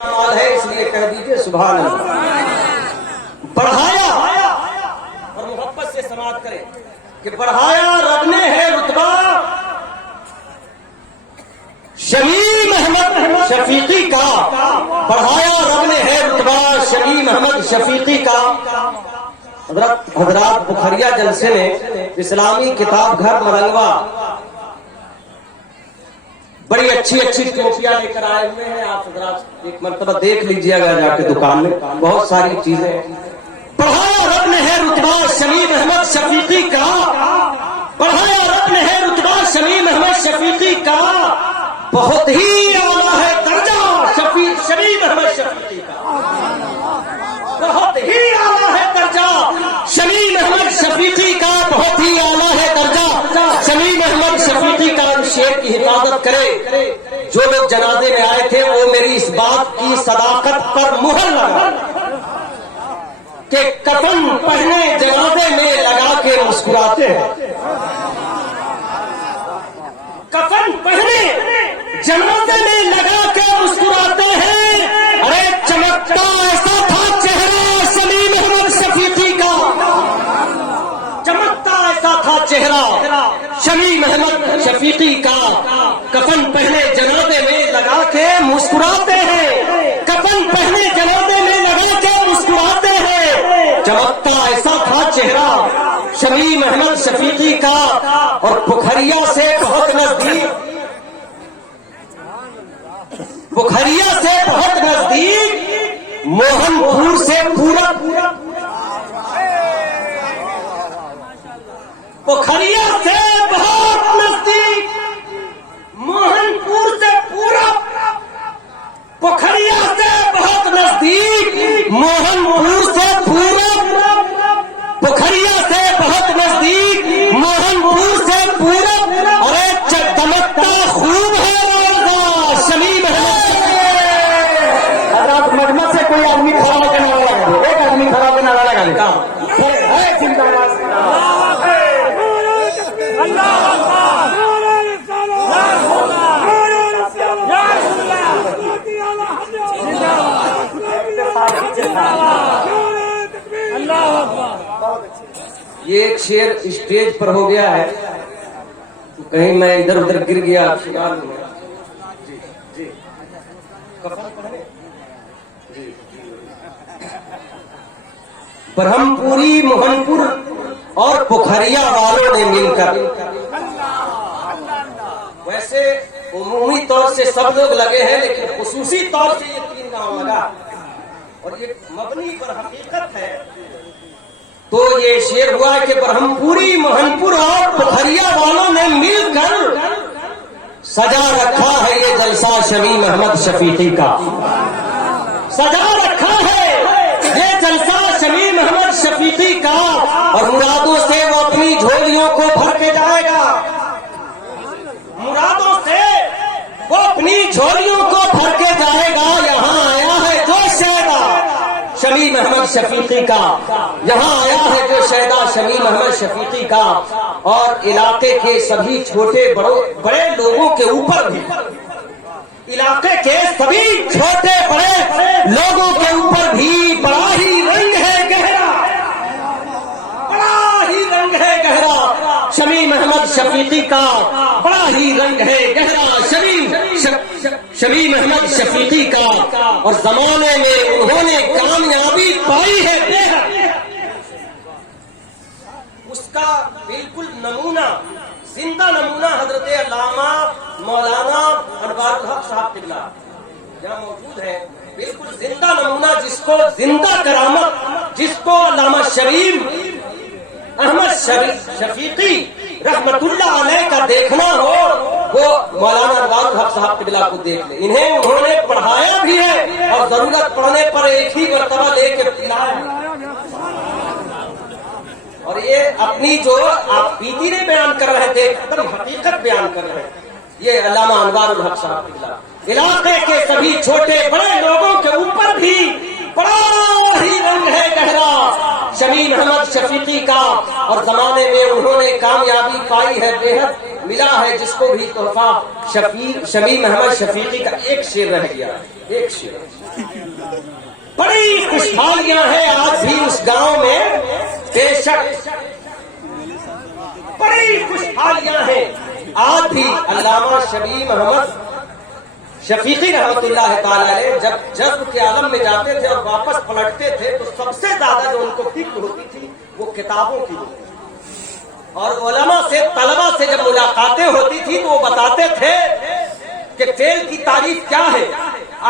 ہے اس لیے کہہ دیجئے سبحان اللہ۔ بڑھایا اور محبت سے سماعت کرے کہ بڑھایا رب نے ہے رتبہ شمیم احمد شفیقی کا، بڑھایا رب نے ہے رتبہ شمیم احمد شفیقی کا۔ حضرات بخاریہ جلسے میں اسلامی کتاب گھر مرنگوا بڑی اچھی اچھی ٹوپیاں لے کر آئے ہوئے ہیں، آپ حضرات ایک مرتبہ دیکھ لیجیے گا جا کے دکان میں، بہت ساری چیزیں۔ بڑھایا رب نے ہے رتبہ شمیم احمد شفیقی کا، بڑھایا رب نے ہے رتبہ شمیم احمد شفیقی کا، بہت ہی اعلیٰ ہے درجہ شمیم احمد شفیقی کا، بہت ہی اعلیٰ ہے درجہ شمیم احمد شفیقی کا، بہت ہی اعلیٰ ہے درجہ شمیم احمد شفیقی کا۔ شیر کی حفاظت کرے جو لوگ جنازے میں آئے تھے، وہ میری اس بات کی صداقت پر مہر لگا کہ کفن پہنے جنازے میں لگا کے مسکراتے ہیں، کفن پہنے جنازے میں لگا کے مسکراتے ہیں۔ ارے چمکتا ایسا تھا چہرہ شمیم احمد شفیقی کا، چمکتا ایسا تھا چہرہ شمیم احمد شفیقی کا، کفن پہنے جنازے میں لگا کے مسکراتے ہیں، کفن پہنے جنازے میں لگا کے مسکراتے ہیں، چمکتا ایسا تھا چہرہ شمیم احمد شفیقی کا۔ اور بخاریہ سے بہت نزدیک، بخاریہ سے بہت نزدیک، موہن پور سے پورا، بخاریہ سے بہت نزدیک، موہن پور سے پورا، بخاریہ سے بہت نزدیک، موہن پور سے پورا، بخاریہ سے بہت نزدیک، موہن پور سے پورا۔ ارے چمکتا خوب ہے شمیم احمد۔ مجمع سے کوئی آدمی کھڑا ہو کے نعرہ لگا دے، ایک آدمی کھڑا ہو کے نعرہ لگا دے، یہ ایک شعر اسٹیج پر ہو گیا ہے، کہیں میں ادھر ادھر گر گیا شکار میں۔ برہم پوری موہن پور اور بخاریہ والوں نے مل کر، ویسے عمومی طور سے سب لوگ لگے ہیں لیکن خصوصی طور سے یہ 3 گاؤں لگا، اور یہ مبنی پر حقیقت ہے۔ تو یہ شعر ہوا کہ برہم پوری موہن پور اور بخاریہ والوں نے مل کر سجا رکھا ہے یہ جلسہ شمیم احمد شفیقی کا، سجا رکھا ہے یہ جلسہ شمیم احمد شفیقی کا، اور مرادوں سے وہ اپنی جھولیوں کو بھر کے جائے گا، مرادوں سے وہ اپنی جھولیوں کو بھر کے جائے گا۔ یہاں آیا ہے جو شہدا شمیم احمد شفیقی کا، یہاں آیا ہے جو شہدا شمیم احمد شفیقی کا، اور علاقے کے سبھی چھوٹے بڑے لوگوں کے اوپر بھی، علاقے کے سبھی چھوٹے بڑے لوگوں کے اوپر بھی بڑا ہی رنگ ہے گہرا، بڑا ہی رنگ ہے گہرا شمیم احمد شفیقی کا، بڑا ہی رنگ ہے گہرا شمیم احمد شفیقی کا۔ اور زمانے میں انہوں نے کامیابی پائی ہے بے حد، اس کا بالکل نمونہ، زندہ نمونہ حضرت علامہ مولانا انوار الحق صاحب قبلہ یہاں موجود ہے، بالکل زندہ نمونہ، جس کو زندہ کرامت، جس کو علامہ شمیم احمد شفیقی رحمت اللہ علیہ کا دیکھنا ہو، وہ مولانا انوار الحق صاحب قبلہ کو دیکھ لیں۔ انہوں نے پڑھایا بھی ہے اور ضرورت پڑنے پر ایک ہی مرتبہ لے کے پلایا ہے، اور یہ اپنی جو آپ بیتی نے بیان کر رہے تھے ایک حقیقت بیان کر رہے ہیں یہ علامہ انوار الحق صاحب قبلہ۔ علاقے کے سبھی چھوٹے بڑے لوگوں کے اوپر بھی بڑا ہی رنگ ہے گہرا شمیم احمد شفیقی کا، اور زمانے میں انہوں نے کامیابی پائی ہے بے حد، ملا ہے جس کو بھی تحفہ شمیم احمد شفیقی کا۔ ایک شعر رہ گیا، ایک شعر بڑی خوشحالیاں ہیں آج بھی اس گاؤں میں، بے شک بڑی خوشحالیاں ہیں آج بھی۔ علامہ شبیر محمد شفیقی رحمت اللہ تعالی علیہ جب جذب کے عالم میں جاتے تھے اور واپس پلٹتے تھے تو سب سے زیادہ جو ان کو فکر ہوتی تھی وہ کتابوں کی ہوتی تھی، اور علماء سے طلبہ سے جب ملاقاتیں ہوتی تھی تو وہ بتاتے تھے کہ فعل کی تعریف کیا ہے،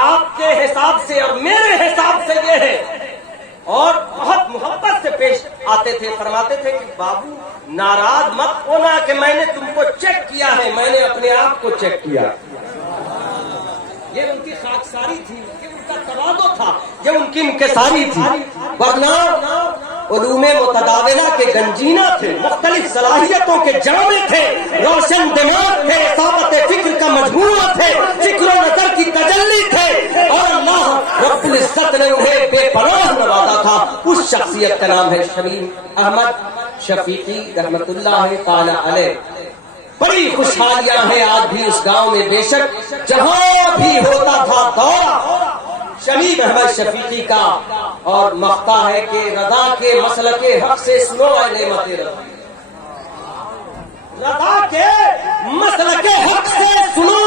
آپ کے حساب سے اور میرے حساب سے یہ ہے، اور بہت محبت سے پیش آتے تھے۔ فرماتے تھے کہ بابو ناراض مت ہونا کہ میں نے تم کو چیک کیا ہے، میں نے اپنے آپ کو چیک کیا۔ یہ ان کی خاکساری تھی، یہ ان کا تواضع تھا، یہ ان کی انکساری تھی، ورنہ علوم متداولہ کے گنجینہ تھے، مختلف صلاحیتوں کے جامع تھے، روشن دماغ تھے، اصابت فکر کا مجموعہ تھے، فکر و نظر کی تجلی تھے، اور اللہ رب العزت نے انہیں بے پناہ نوازا تھا۔ اس شخصیت کا نام ہے شبیر احمد شفیقی رحمت اللہ تعالی علیہ۔ بڑی خوشحالیاں ہیں آج بھی اس گاؤں میں، بے شک جہاں بھی ہوتا تھا دورہ شبیر احمد شفیقی کا، اور مختا ہے کہ رضا کے مسلک حق سے سنو اے نعمت رضوی، رضا کے مسلک حق سے سنو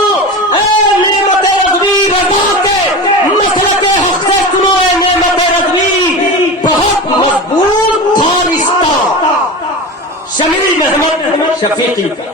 اے نعمت رضوی، رضا کے مسلک حق سے سنو اے نعمت رضوی۔ بہت مضبوط تھا رشتہ شبیر احمد شفیقی کا،